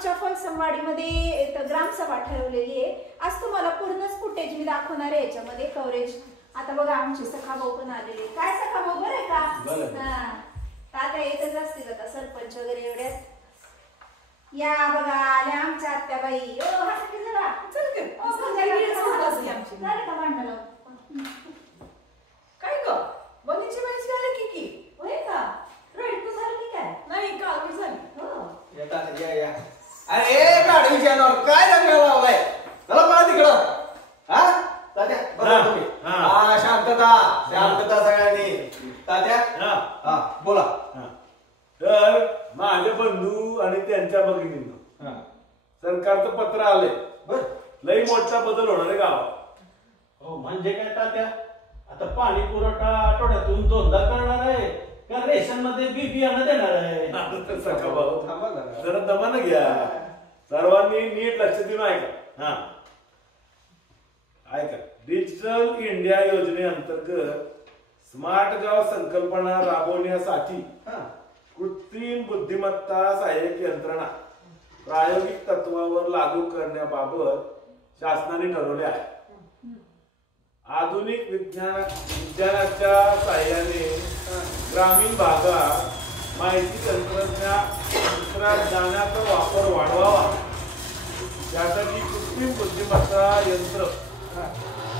आमच्या फलसमवाडीमध्ये ग्रामसभा ठरवलेली आहे. आज तुम्हाला पूर्णच फुटेज मी दाखवणार आहे याच्यामध्ये कव्हरेज. आता बघा आमचे सखाभाऊ पण आलेले. काय सखाभाऊ बरं आहे का? तात्या येतच असतील आता सरपंच वगैरे एवढ्यात. या बघा आल्या आमच्या आत्याबाई. ओ हा सगळी जरा चल की. ओ झाले का भांडण? काय ग बनीची बाई झाली की होय का? रोहित तू झाली काय? नाही काल मी झाली. हो येतात या. अरे गाडी जानवर काय रंग लावलाय? चला मला तिकडं. हा तात्या बघा तुम्ही. हा शांतता सगळ्यांनी. तात्या हा बोला. तर माझे बंधू आणि त्यांच्या भगिनींना सरकारचं पत्र आलंय. बर लई मोठा बदल होणार आहे गावात. हो म्हणजे काय तात्या आता पाणी पुरवठा आठवड्यातून 2दा करणार आहे का रेशन मध्ये बी बियाणं देणार आहे? सखाभाऊ थांबा जरा. जरा दमानं घ्या. सर्वांनी नीट लक्ष देऊन ऐका. ऐका डिजिटल इंडिया योजनेअंतर्गत स्मार्ट गाव संकल्पना राबवण्यासाठी कृत्रिम बुद्धिमत्ता सहाय्यक यंत्रणा प्रायोगिक तत्वावर लागू करण्याबाबत शासनाने ठरवले आहे. आधुनिक विज्ञानाच्या साहाय्याने ग्रामीण भागात माहिती तंत्रज्ञानाचा वापर वाढवावा यासाठी कृत्रिम बुद्धिमत्ता यंत्र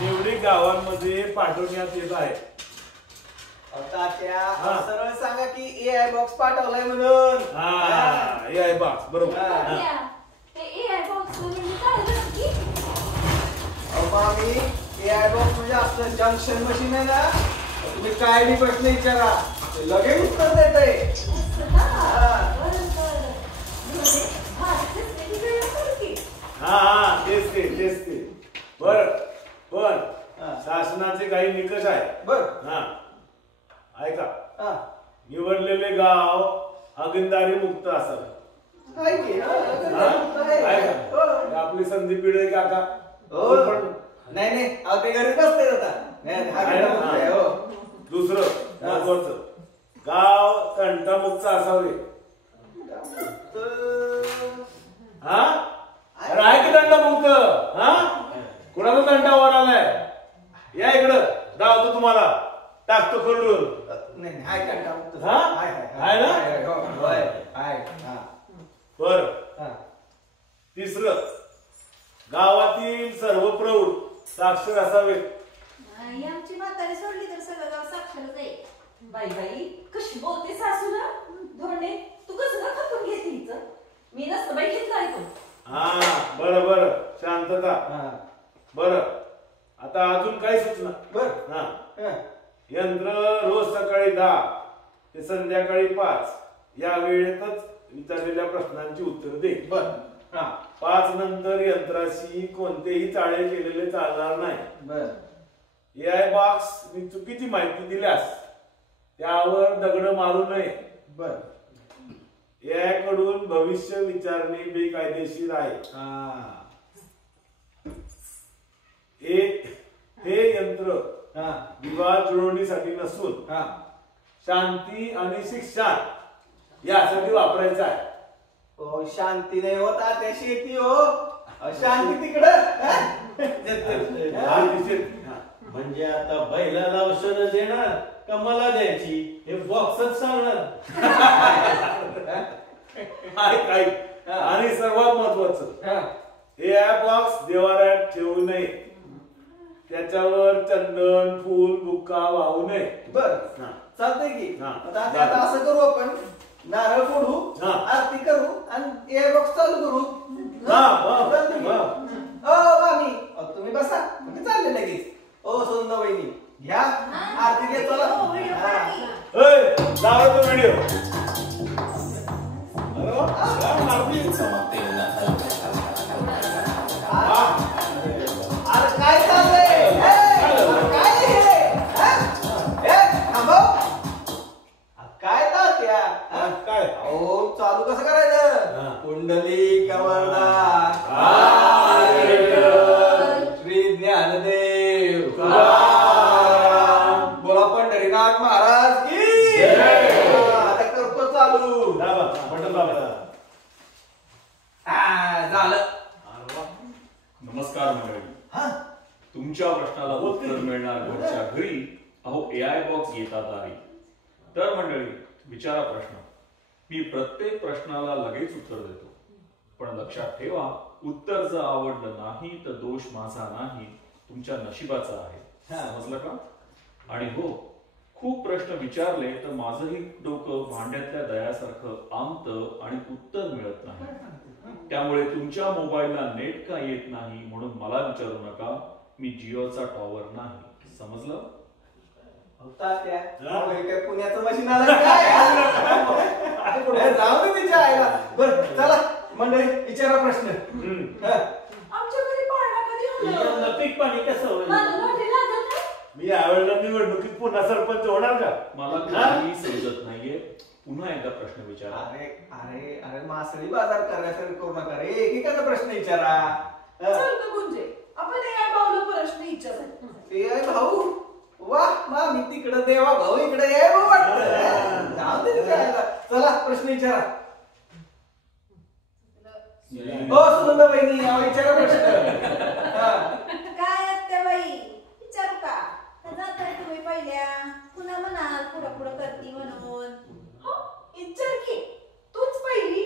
निवडक गावांमध्ये पाठवण्यात येत आहे. तात्या सरळ सांगा की AI बॉक्स पाठवलाय म्हणून. AI बॉक्स बरोबर. ते AI बॉक्स म्हणजे काय नक्की? मामी AI बॉक्स म्हणजे आपलं जंक्शन मशीन आहे ना. तुम्ही काय बी प्रश्न विचारा लगेच उत्तर देते. तेच ते. बर पण शासनाचे काही निकष आहे. बर ऐका निवडलेले गाव हागणदारी मुक्त असावे. आपली संदीप पिढे काका नाही ते घरीच बसते आता. दुसरं महत्वाचं गाव तंटामुक्त असावे. अरे आहे की तंटामुक्त? कुणाचा तंटा वर आलाय? या इकडं धावतो तुम्हाला टाकतो करून. बर तिसरं गावातील सर्व प्रौढ साक्षर असावेत. आमची म्हातारी सोडली तर सगळं गाव साक्षरच आहे. बाई कशी बोलते सासू ना धोंडे. तू कसं ना खपून घेते हिचं? मी नसतं बाई घेतलं ऐकून. बरं शांतता. बरं आता अजून काय सूचना? बर यंत्र रोज सकाळी 10 ते संध्याकाळी 5 या वेळेतच विचारलेल्या प्रश्नांची उत्तर दे. बर 5 नंतर यंत्राशी कोणतेही चाळे केलेले चालणार नाही. बर AI बॉक्स मी चुकीची माहिती दिल्यास त्यावर दगड मारू नये. बर AI कडून भविष्य विचारणे बेकायदेशीर आहे. हे यंत्र विवाद जुळवणीसाठी नसून शांती आणि शिक्षा यासाठी वापरायचं आहे. शांती नाही होता त्या शेती हो. शांती तिकडं. म्हणजे आता बैलाला औषध देणार का मला द्यायची हे बॉक्सच सांगणार. आणि सर्वात महत्वाचं AI बॉक्स देवाऱ्यात ठेवू नये. त्याच्यावर चंदन फूल बुक्का वाहू नये. बर चालतंय की. आता असं करू आपण नारळ फोडू आरती करू आणि AI बॉक्स चालू करू. मामी तुम्ही बसा चालले लगेच. ओ सुंदर वहिनी घ्या आरती घे. चला लावा तो व्हिडिओ. अरे काय चाललंय? काय तात्या काय चालू कसं करायचं? कुंडली कवरदा श्री ज्ञानदेव बोला पंढरीनाथ महाराज की. आता करतो चालू. बटन दाबा. झालं. नमस्कार मंडळी. हा तुमच्या प्रश्नाला उत्तर मिळणार घरच्या घरी. अहो AI बॉक्स येतात दारी. तर मंडळी विचारा प्रश्न. मी प्रत्येक प्रश्नाला लगेच उत्तर देतो, पण लक्षात ठेवा उत्तर जर आवडलं नाही तर दोष माझा नाही, तुमच्या नशिबाचा आहे. समजलं का? आणि हो, खूप प्रश्न विचारले तर माझंही डोकं भांड्यातल्या दह्यासारखं आमतं आणि उत्तर मिळत नाही. त्यामुळे तुमच्या मोबाईलला नेट का येत नाही म्हणून मला विचारू नका. मी जिओचा टॉवर नाही. समजलं? पुण्याचं मशीन आलं काय? जाऊ दे तिच्या आईला. बरं चला मंडळी विचारा प्रश्न. आमच्या घरी पाळणा कधी होणार? पीक पाणी कसं होईल? मला भांडी लागत नाही. मी यावेळेला निवडणुकीत पुन्हा सरपंच होणार का? मला काही समजत नाहीये. पुन्हा एकदा प्रश्न विचारा. अरे अरे अरे मासळी बाजार करण्यासाठी करू नका रे. एकेकाचा प्रश्न विचारा. चल का गुंजे, आपण AI भाऊला प्रश्न विचारू. ते आहे भाऊ. वा मा मी तिकडे देवा भाऊ इकडे ये भाऊ वाटतं. जाऊ दे तिच्या आईला. चला प्रश्न विचारा. हो सुनंदा बहिणी विचारा प्रश्न. काय आत्याबाई विचारू का? जाताय तुम्ही पहिल्या पुन्हा म्हणाल पुढं पुढं करती म्हणून. विचार की तूच पहिली.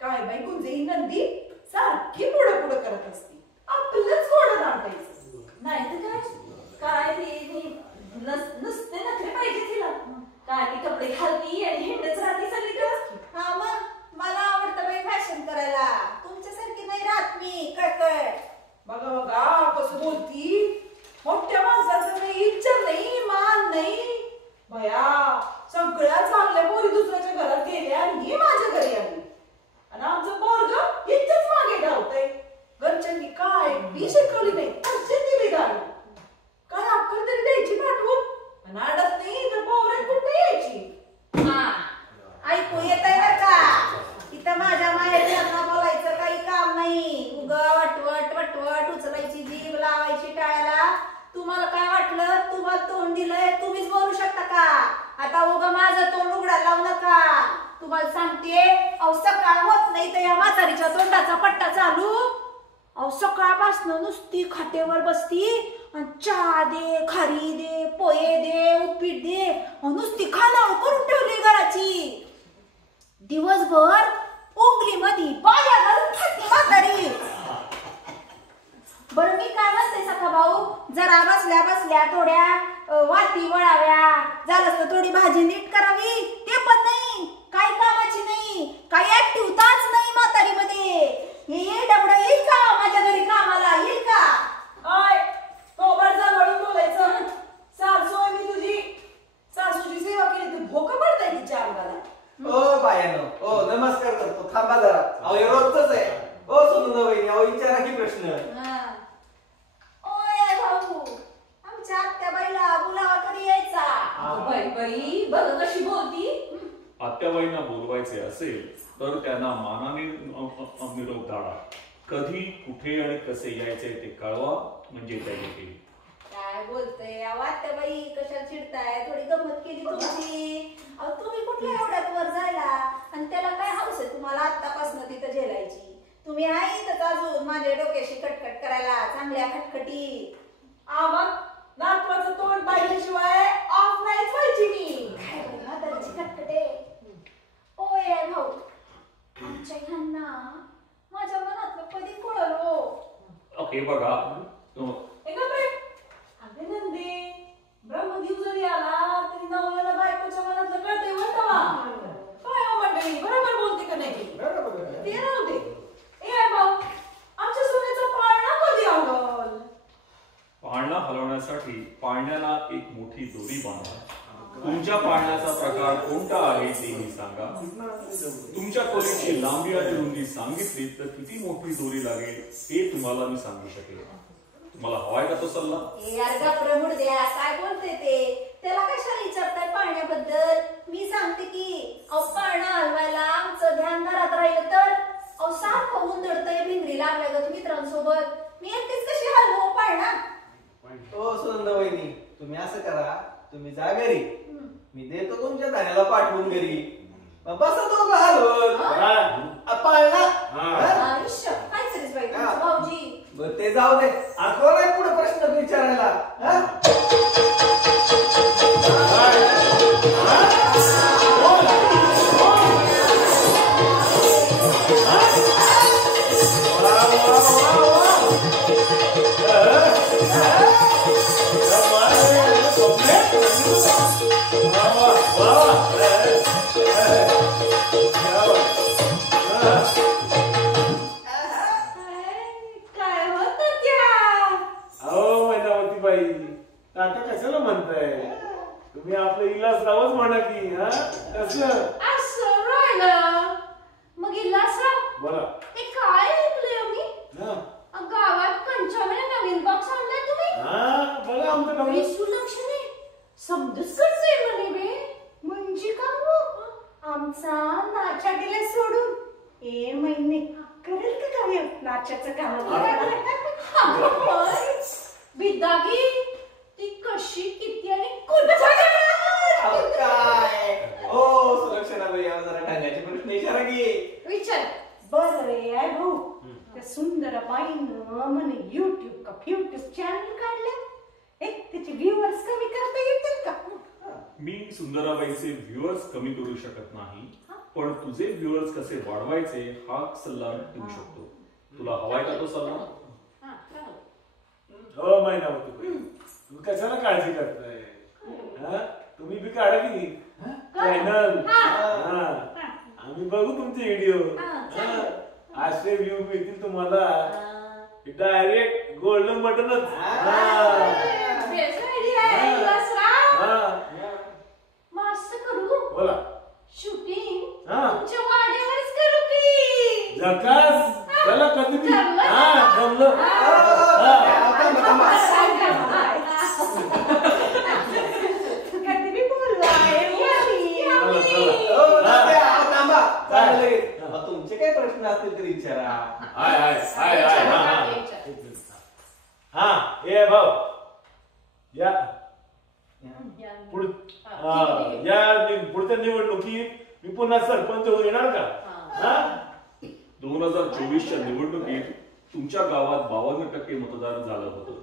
काय बाई गुंजे ही नंदी सारखी पुढं पुढं करत असते. आपलंच घोडं दाटायचं नाही तर काय. काय ते नुसते नखरे पाहिजे तिला. काय ती कपडे घालती आणि हिंडच राहती सगळीकडे. हा मग मला आवडतं बाई फॅशन करायला. तुमच्यासारखी नाही राहत मी कळकळ. बघा बघा कसं बोलती. मोठ्या माणसाचं काही इज्जत नाही, मान नाही. भया सगळ्या चांगल्या पोरी दुसऱ्याच्या घरात गेल्या आणि ही माझ्या घरी आली. आणि आमचं पोरग इज्जत मागे धावतंय. घरच्यांनी काय बी शिकवली नाही, पैसे दिले घालून. काय अक्कल तरी द्यायची पाठवून. आणि अडत नाही तर पोरात कुठे यायची. हा ऐकू येतंय बर का? इथं माझ्या माहेरच्यांना बोलायचं काही काम नाही. उग वटवट वटवट उचलायची जीभ लावायची टाळ्याला. तुम्हाला काय वाटलं? तुम्हाला तोंड दिलंय तुम्हीच बोलू शकता का? आता उग माझं तोंड उघडायला लावू नका. तुम्हाला सांगते अहो सकाळ होत नाही तर या म्हातारीच्या तोंडाचा पट्टा चालू. अहो सकाळपासनं नुसती खाटेवर बसती आणि चहा दे, खारी दे, पोहे दे, उपीट दे, नुसती खानावळ करून ठेवली घराची. दिवसभर उंगली मध्ये पाया घालून खाते म्हातारी. बरं मी काय म्हणते सखा भाऊ, जरा बसल्या बसल्या थोड्या वाती वळाव्या, झालंच तर थोडी भाजी नीट करावी. ते पण नाही, काही कामाची नाही, काही ऍक्टिव्हताच नाही म्हातारीमध्ये. हे डबडं येईल का माझ्या घरी कामाला? येईल का? आय थोबड जवळून बोलायचं. सासू आहे मी तुझी. सासूची सेवा केली तर भोकं पडतंय तिच्या अंगाला. ओ बायानो ओ नमस्कार करतो. थांबा जरा. अहो हे रोजच आहे. ओ सुनंदा बहिणी अहो विचारा की प्रश्न. ओय भाऊ, आमच्या आत्याबाईला बोलावा कधी यायचा? बाई बाई बघ कशी बोलती. आत्याबाईंना बोलवायचे असेल तर त्यांना मानाने निरोप धाडा. कधी कुठे आणि कसे यायचे ते कळवा म्हणजे त्या येतील. काय बोलतय आत्याबाई? कशाला चिडताय? थोडी गंमत केली तुमची. अहो तुम्ही कुठल्या एवढ्यात वर जायला? आणि त्याला काय हौस आहे तुम्हाला आत्तापासून तिथं झेलायची? तुम्ही आहे इथंच अजून माझ्या डोक्याशी कटकट करायला चांगल्या खटखटी. मग नातवाचं तोंड पाहिल्याशिवाय ऑफ नाहीच व्हायची मी. काय बाई म्हातारीची खटखटे. ओय भाऊ, आमच्या ह्यांना माझ्या मनातलं कधी कळलो. ओके बघा, अगं नंदे, ब्रह्मदेव जरी आला तरी नवऱ्याला बायकोच्या मनातलं कळतंय म्हणता. काय हो मंडळी, बरोबर बोलते का नाही? ते राहू दे. ए भाऊ, आमच्या सोन्याचा पाळणा कधी आवडल? पाळणा हलवण्यासाठी पाळण्याला एक मोठी दोरी बांधा. तुमच्या पाळण्याचा प्रकार कोणता आहे तेही सांगा. तुमच्या खोलीची लांबी आणि रुंदी सांगितली तर किती मोठी दोरी लागेल ते तुम्हाला मी सांगू शकेल. तुम्हाला हवाय का तो सल्ला? यार गप्र मुडद्या, काय बोलते ते? त्याला कशाला विचारताय पाळण्याबद्दल? मी सांगते की अहो पाळणा हलवायला आमचं ध्यान घरात राहिलं तर अहो सारखं उंदडतंय भिंगरी लागल्यागत मित्रांसोबत. मी एकटीच कशी हलवू पाळणा? ओ सुनंदा बहिणी तुम्ही असं करा, तुम्ही जा घरी, मी देतो तुमच्या धान्याला पाठवून घरी. बसा दोघं हलवत. पाळणा आयुष्य काय तुम्ही आपलं इलासरावच म्हणा की हा कसं असं राहिलं मग इल्हासराव बोला ते काय ऐकलंय मी हा गावात पंचावन्न नवीन बॉक्स आणलाय तुम्ही हा बघा आमचं काम सुलक्षणे समजूच करतोय म्हणे बे म्हणजे का हो आमचा नाचा गेला सोडून ए महिने करेल का काय नाचाचं काम बिदागी ती कशी किती आणि कुठं काय ओ सुलक्षणाबाई जरा टांगायचे प्रश्न इशारा की विचार बर रे आहे भाऊ त्या सुंदर बाईनं म्हणे युट्यूब का युट्यूब चॅनल काढलं एक त्याचे व्ह्यूअर्स कमी करता येतील का मी सुंदराबाईचे व्ह्युअर्स कमी करू शकत नाही पण तुझे व्ह्युअर्स कसे वाढवायचे हा सल्ला देऊ शकतो तुला हवाय का तो सल्ला हो महिना होतो तुम्ही कशाला काळजी करताय हा तुम्ही बी काढा की चॅनल आम्ही बघू तुमचे व्हिडिओ असे व्ह्यू मिळतील तुम्हाला डायरेक्ट गोल्डन बटनच मस्त करू बोला शूटिंग हा. तुमच्या वाड्यावरच करू की झकास चला कधी बी जमलं. हा जमलं कधी बी बोलवाय ओ, तात्या, अहो, थांबा. चालेल लगेच. अहो, तुमचे काय प्रश्न असतील तर विचारा हाय हाय हाय हाय हा ए भाऊ या पुढच्या निवडणुकीत मी पुन्हा सरपंच होऊन येणार का हा 2024च्या निवडणुकीत तुमच्या गावात 52% मतदान झालं होतं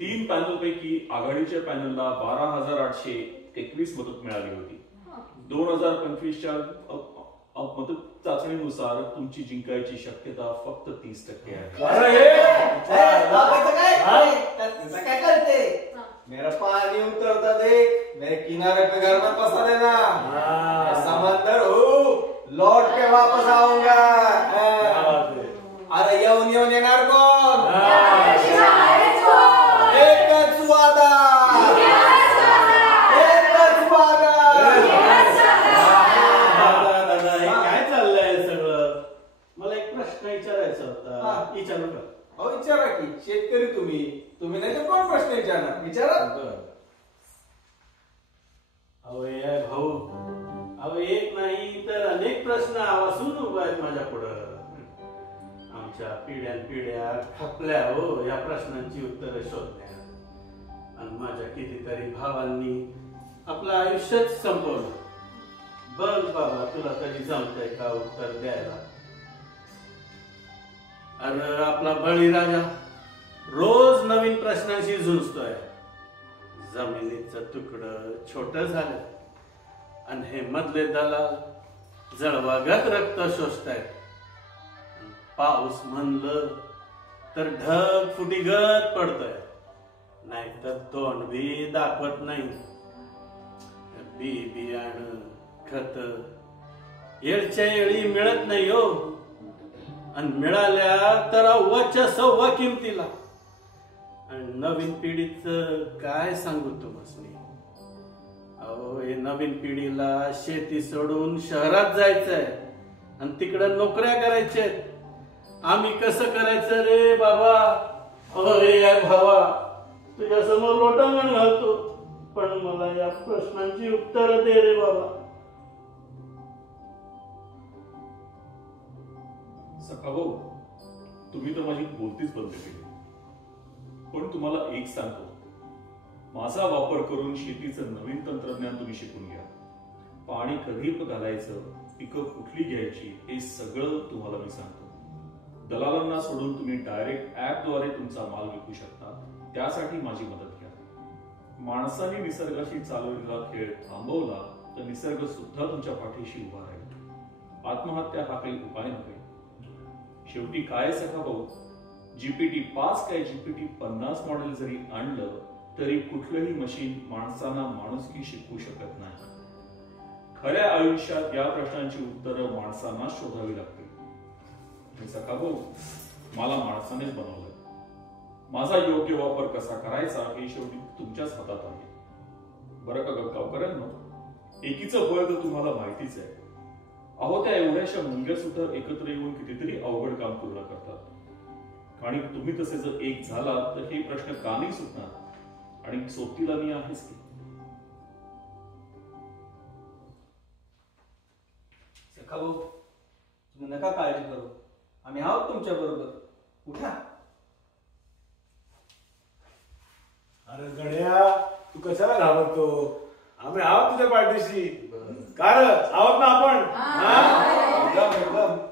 3 पॅनल पैकी आघाडीच्या पॅनलला 12,821 मतं मिळाली होती 2025च्या मत चाचणीनुसार तुमची जिंकायची शक्यता फक्त 30% आहे काय करते मेरा पानी उतरता देख मेरे किनारे पे घर मत बसा देना समंदर हो लौट के वापस आऊंगा अरे येऊन येऊन येणार कोण एकच वादा एकच वादा दादा हे काय चाललंय सगळं मला एक प्रश्न विचारायचा होता विचारू का अहो विचारा की शेतकरी तुम्ही नाही तर कोण प्रश्न विचारणार विचारा अहो हे भाऊ अहो एक नाही तर अनेक प्रश्न आवासून उभा आहेत माझ्या पुढं आमच्या पिढ्या खपल्या हो या प्रश्नांची उत्तरं शोधण्यात आणि माझ्या कितीतरी भावांनी आपलं आयुष्यच संपवलं बघ बाबा तुला तरी जमतंय का उत्तर द्यायला अरे आपला बळीराजा रोज नवीन प्रश्नांशी झुंजतोय जमिनीचं तुकडं छोट झालं आणि हे मधले दलाल जळवागत रक्त शोषतायत पाऊस म्हणलं तर ढग फुटीगत पडतोय नाहीतर तोंड बी दाखवत नाही बी बियाणं खत येळच्या येळी मिळत नाही हो आणि मिळाल्या तर अव्वाच्या सव्वा किमतीला आणि नवीन पिढीचं काय सांगू तुम्हाला अहो हे नवीन पिढीला शेती सोडून शहरात जायचंय आणि तिकडं नोकऱ्या करायच्यात आम्ही कसं करायचं रे बाबा अरे भावा तुझ्या समोर लोटांगण घालतो पण मला या प्रश्नांची उत्तर दे रे बाबा सखाभाऊ तुम्ही तर माझी बोलतीच बंद केली पण तुम्हाला एक सांगतो माझा वापर करून शेतीचं नवीन तंत्रज्ञान तुम्ही शिकून घ्या पाणी कधी घालायचं पिकं कुठली घ्यायची हे सगळं तुम्हाला मी सांगतो दलालांना सोडून तुम्ही डायरेक्ट ऍपद्वारे तुमचा माल विकू शकता त्यासाठी माझी मदत घ्या माणसाने निसर्गाशी चालवलेला खेळ थांबवला तर निसर्ग सुद्धा तुमच्या पाठीशी उभा राहील आत्महत्या हा काही उपाय नव्हे शेवटी काय सखा भाऊ GPT 5 काय GPT 50 मॉडेल जरी आणलं तरी कुठलंही मशीन माणसांना माणुसकी शिकवू शकत नाही खऱ्या आयुष्यात या प्रश्नांची उत्तरं माणसांना शोधावी लागतील सखा भाऊ मला माणसानेच बनवलं माझा योग्य वापर कसा करायचा हे शेवटी तुमच्याच हातात आहे बरं का गावकऱ्यांनो, एकीचं बळ तर तुम्हाला माहितीच आहे. अहो, त्या एवढ्याशा मुंग्या सुद्धा एकत्र येऊन कितीतरी अवघड काम पूर्ण करतात. आणि तुम्ही तसे जर एक झाला तर हे प्रश्न का नाही सुटणार? आणि सोबतीला मी आहेच की. सखा भाऊ, तुम्ही नका काळजी करू, आम्ही आहोत तुमच्या बरोबर. उठा. अरे गड्या, तू कशाला घाबरतो? आम्ही आहोत तुझ्या पाठीशी. कार आहोत ना आपण? एकदम एकदम.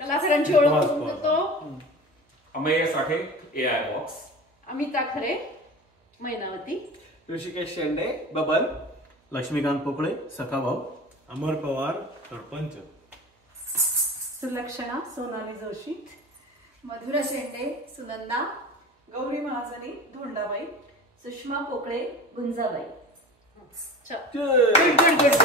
कलाकारांची ओळख करून देतो. अमेय साठे, AI बॉक्स. अमिता खरे, मैनावती. ऋषिकेश शेंडे, बबन. लक्ष्मीकांत पोकळे, सखा भाऊ. अमर पवार, सरपंच. सुलक्षणा, सोनाली जोशी. मधुरा शेंडे, Sunanda. Gauri Mahajani, Dhondabai. Sushma Pokale, Gunjabai. Good good good.